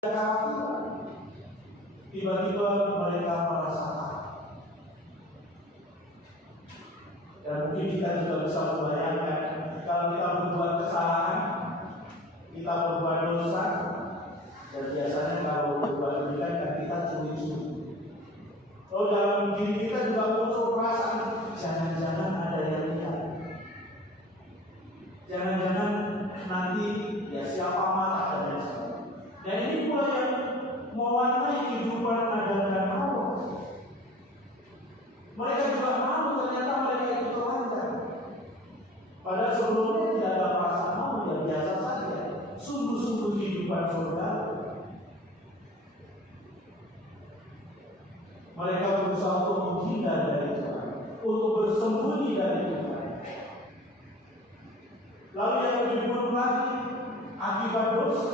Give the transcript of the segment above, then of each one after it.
kekhawatiran. Tiba-tiba mereka merasa takut. Dan mungkin kita juga bisa membayangkan kalau kita berbuat kesalahan, kita berbuat dosa, dan biasanya kalau berbuat demikian kan kita curi-curi. Lalu dalam diri kita juga muncul perasaan, jangan-jangan ada yang lihat. Jangan-jangan nanti ya siapa marah dan lain sebagainya. Dan ini pula yang mewarnai kehidupan Adam dan Hawa. Mereka juga malu, ternyata mereka itu telanjang. Padahal sebelumnya tidak ada perasaan malu, yang biasa saja. Sungguh-sungguh kehidupan surga. Mereka berusaha untuk menghindar dari Tuhan, untuk bersembunyi dari Tuhan. Lalu yang lebih buruk lagi, akibat dosa,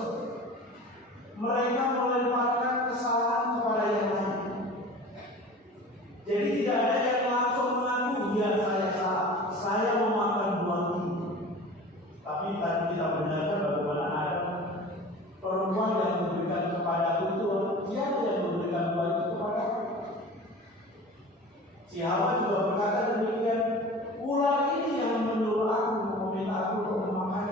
mereka melemparkan kesalahan kepada yang lain. Jadi tidak ada yang langsung mengaku, ya saya salah, saya memakan buah itu. Tapi tadi kita benarkan bagaimana ada perempuan yang memberikan kepadaku itu, siapa yang memberikan buah itu kepadaku? Si Hawa juga berkata demikian, ular ini yang menyuruh aku, meminta aku untuk memakan.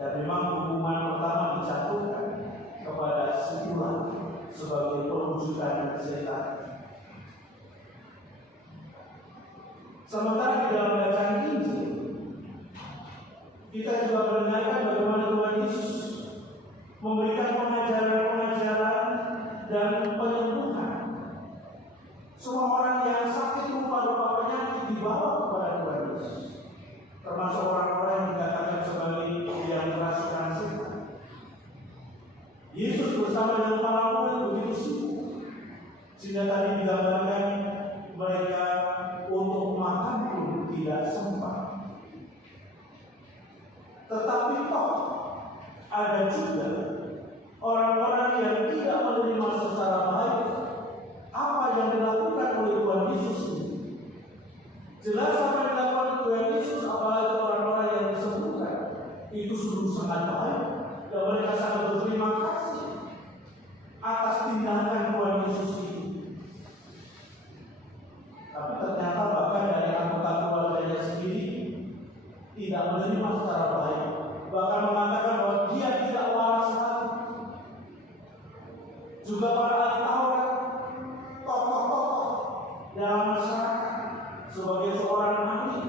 Dan memang hukuman pertama dijatuhkan kepada si ular sebagai perwujudan setan. Sementara di dalam bacaan Injil, kita juga mendengarkan bagaimana Tuhan Yesus memberikan pengajaran-pengajaran dan penyembuhan. Semua orang yang sakit rupa-rupa penyakit dibawa kepada Tuhan Yesus, termasuk orang-orang yang dikatakan sebagai yang kerasukan setan. Yesus bersama dengan para murid begitu sibuk, sehingga tadi digambarkan mereka untuk makan pun tidak sempat. Tetapi toh ada juga orang-orang yang tidak menerima secara baik apa yang dilakukan oleh Tuhan Yesus ini. Jelas apa yang dilakukan Tuhan Yesus, apalagi orang-orang yang disembuhkan, itu sungguh sangat baik dan mereka sangat berterima kasih atas tindakan Tuhan Yesus ini. Tapi ternyata bahkan dari anggota keluarganya sendiri tidak menerima secara baik, bahkan mengatakan bahwa dia tidak waras lagi. Juga para ahli Taurat, tokoh-tokoh dalam masyarakat sebagai seorang ahli,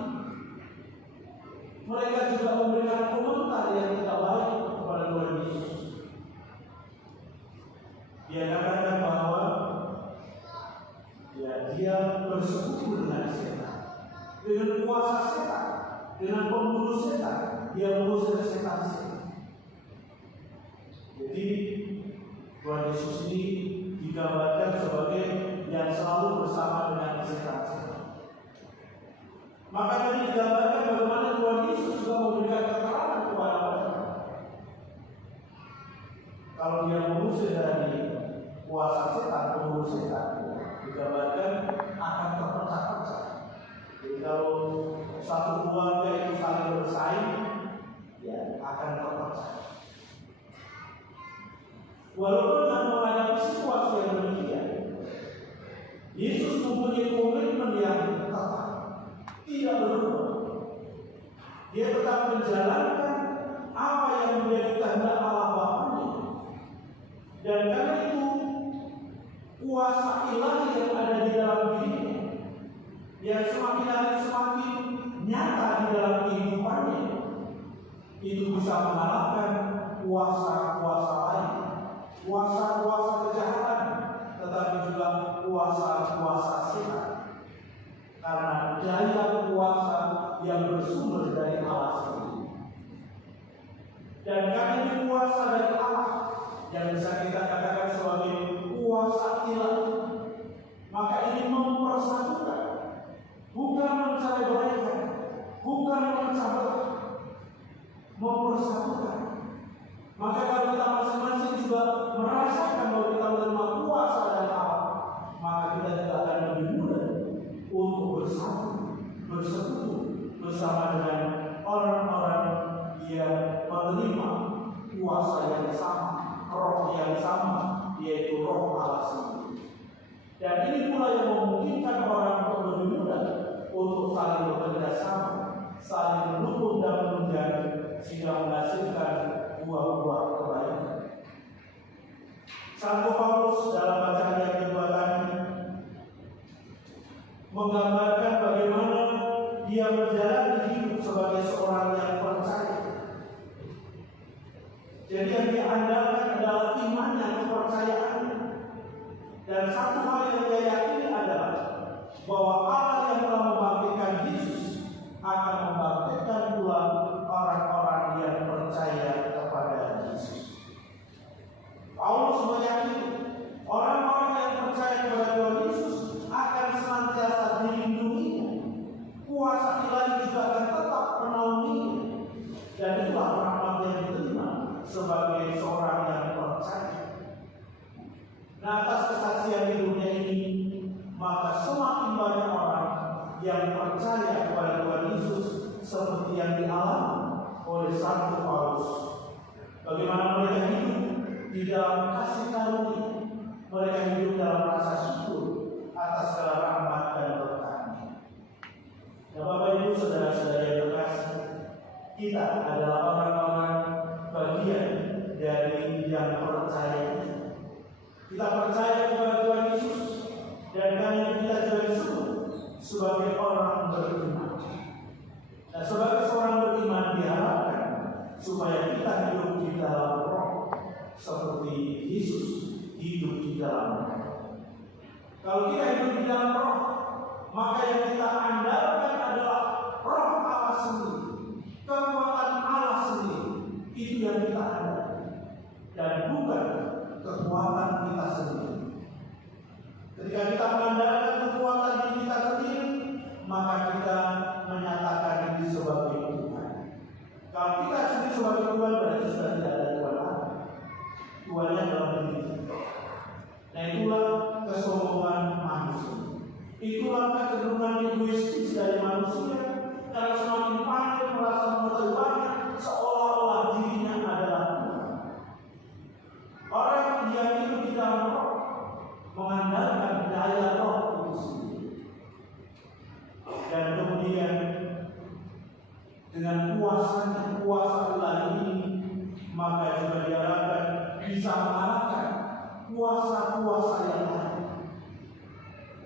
mereka juga memberikan komentar yang tidak baik kepada Tuhan Yesus. Dia katakan bahwa dia bersekutu dengan setan, dengan kuasa setan, dengan pembunuh setan, dia mengusir setan. Jadi Tuhan Yesus ini digambarkan sebagai yang selalu bersama dengan setan. Maka tadi digambarkan bagaimana Tuhan Yesus juga memberikan keterangan kepada mereka. Kalau dia mengusir dari kuasa setan, pembunuh setan, digambarkan akan terpecah-pecah. Jadi kalau satu keluarga itu saling bersaing, ya akan terpecah. Walaupun dalam menghadapi situasi yang demikian, Yesus mempunyai komitmen yang tetap, tidak berubah. Dia tetap menjalankan apa yang menjadi kehendak Allah Bapanya. Dan karena itu kuasa ilahi yang ada di dalam dirinya, yang semakin hari semakin nyata di dalam kehidupannya, itu bisa mengalahkan kuasa-kuasa lain, kuasa-kuasa kejahatan, tetapi juga kuasa-kuasa setan. Karena daya kuasa yang bersumber dari Allah sendiri. Dan karena ini kuasa dari Allah yang bisa kita katakan sebagai kuasa ilahi, maka ini mempersatukan, bukan mencerai-beraikan, bukan mencabut, mempersatukan. Maka kalau kita masing-masing juga merasakan bahwa kita menerima kuasa dari Allah, maka kita juga akan lebih mudah untuk bersatu, bersekutu bersama dengan orang-orang yang menerima kuasa yang sama, roh yang sama, yaitu roh Allah sendiri. Dan ini pula yang memungkinkan orang untuk lebih mudah untuk saling bekerja sama, saling mendukung dan menunjang, sehingga menghasilkan buah-buah kebaikan. Santo Paulus dalam bacaan yang kedua tadi menggambarkan bagaimana dia menjalani hidup sebagai seorang yang percaya. Jadi yang diandalkan adalah imannya, kepercayaannya. Dan satu hal yang dia yakini adalah bahwa Allah yang telah membangkitkan Yesus akan membangkitkan pula orang-orang yang percaya kepada Yesus. Paulus meyakini orang-orang yang percaya kepada Tuhan Yesus akan senantiasa dilindunginya. Kuasa ilahi juga akan tetap menaunginya. Dan itulah rahmat yang diterima sebagai seorang yang percaya. Nah, atas kesaksian hidupnya ini, maka semakin banyak orang yang percaya kepada Tuhan Yesus seperti yang dialami oleh Santo Paulus. Bagaimana mereka hidup di dalam kasih karunia, mereka hidup dalam rasa syukur atas segala rahmat dan berkahnya. Ya Bapak Ibu, saudara-saudara yang terkasih, kita adalah orang-orang bagian dari yang percaya. Kita percaya kepada Tuhan Yesus, dan karena kita juga disebut sebagai orang beriman. Nah, sebagai seorang beriman diharapkan supaya kita hidup di dalam roh seperti Yesus hidup di dalam roh. Kalau kita hidup di dalam roh, maka yang kita andalkan adalah roh Allah sendiri, kekuatan Allah sendiri. Itu yang kita andalkan, dan bukan kekuatan kita sendiri. Ketika kita mengandalkan kekuatan diri kita sendiri, maka kita menyatakan diri sebagai Tuhan. Kalau kita sendiri sebagai Tuhan, berarti sudah tidak ada Tuhan lagi. Tuhannya dalam diri kita. Nah, itulah kesombongan manusia. Itulah kecenderungan egoistis dari manusia, karena semakin pandai merasa mengetahui banyak, seolah-olah dirinya adalah Tuhan. Orang yang hidup di dalam roh mengandalkan daya roh itu sendiri, dan kemudian dengan kuasa ilahi ini, maka juga diharapkan bisa mengalahkan kuasa-kuasa yang lain.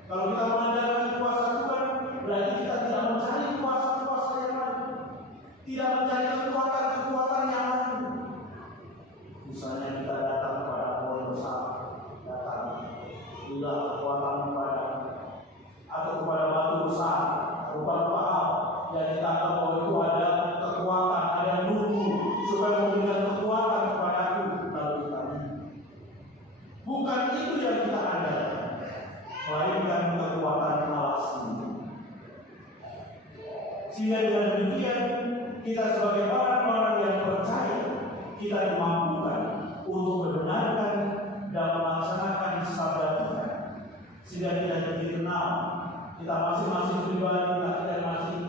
Kalau kita mengandalkan kuasa Tuhan, berarti kita tidak mencari kuasa-kuasa yang lain, tidak mencari kekuatan-kekuatan yang lain. Misalnya kita datang kepada pohon besar, datang bila kekuatan kepada atau kepada batu besar, kepada Baal, dan kita tahu bahwa itu ada kekuatan, ada nunggu supaya memberikan kekuatan kepada aku, lalu kita bukan itu yang kita andalkan, melainkan kekuatan Allah sendiri. Sehingga dengan demikian kita sebagai orang-orang yang percaya, kita dimampukan untuk membenarkan dan melaksanakan sabda Tuhan, sehingga kita jadi kenal, kita masing-masing pribadi, kita masing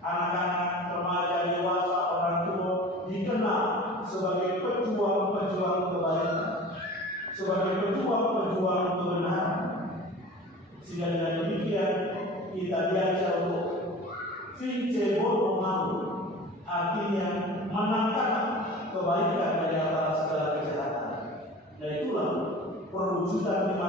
anak-anak, remaja, dewasa, orang tua, dikenal sebagai pejuang-pejuang kebaikan, sebagai pejuang-pejuang kebenaran. Sehingga dengan demikian kita diajar untuk vince bono malu, artinya menangkap kebaikan dari antara segala kejahatan. Dan itulah perwujudan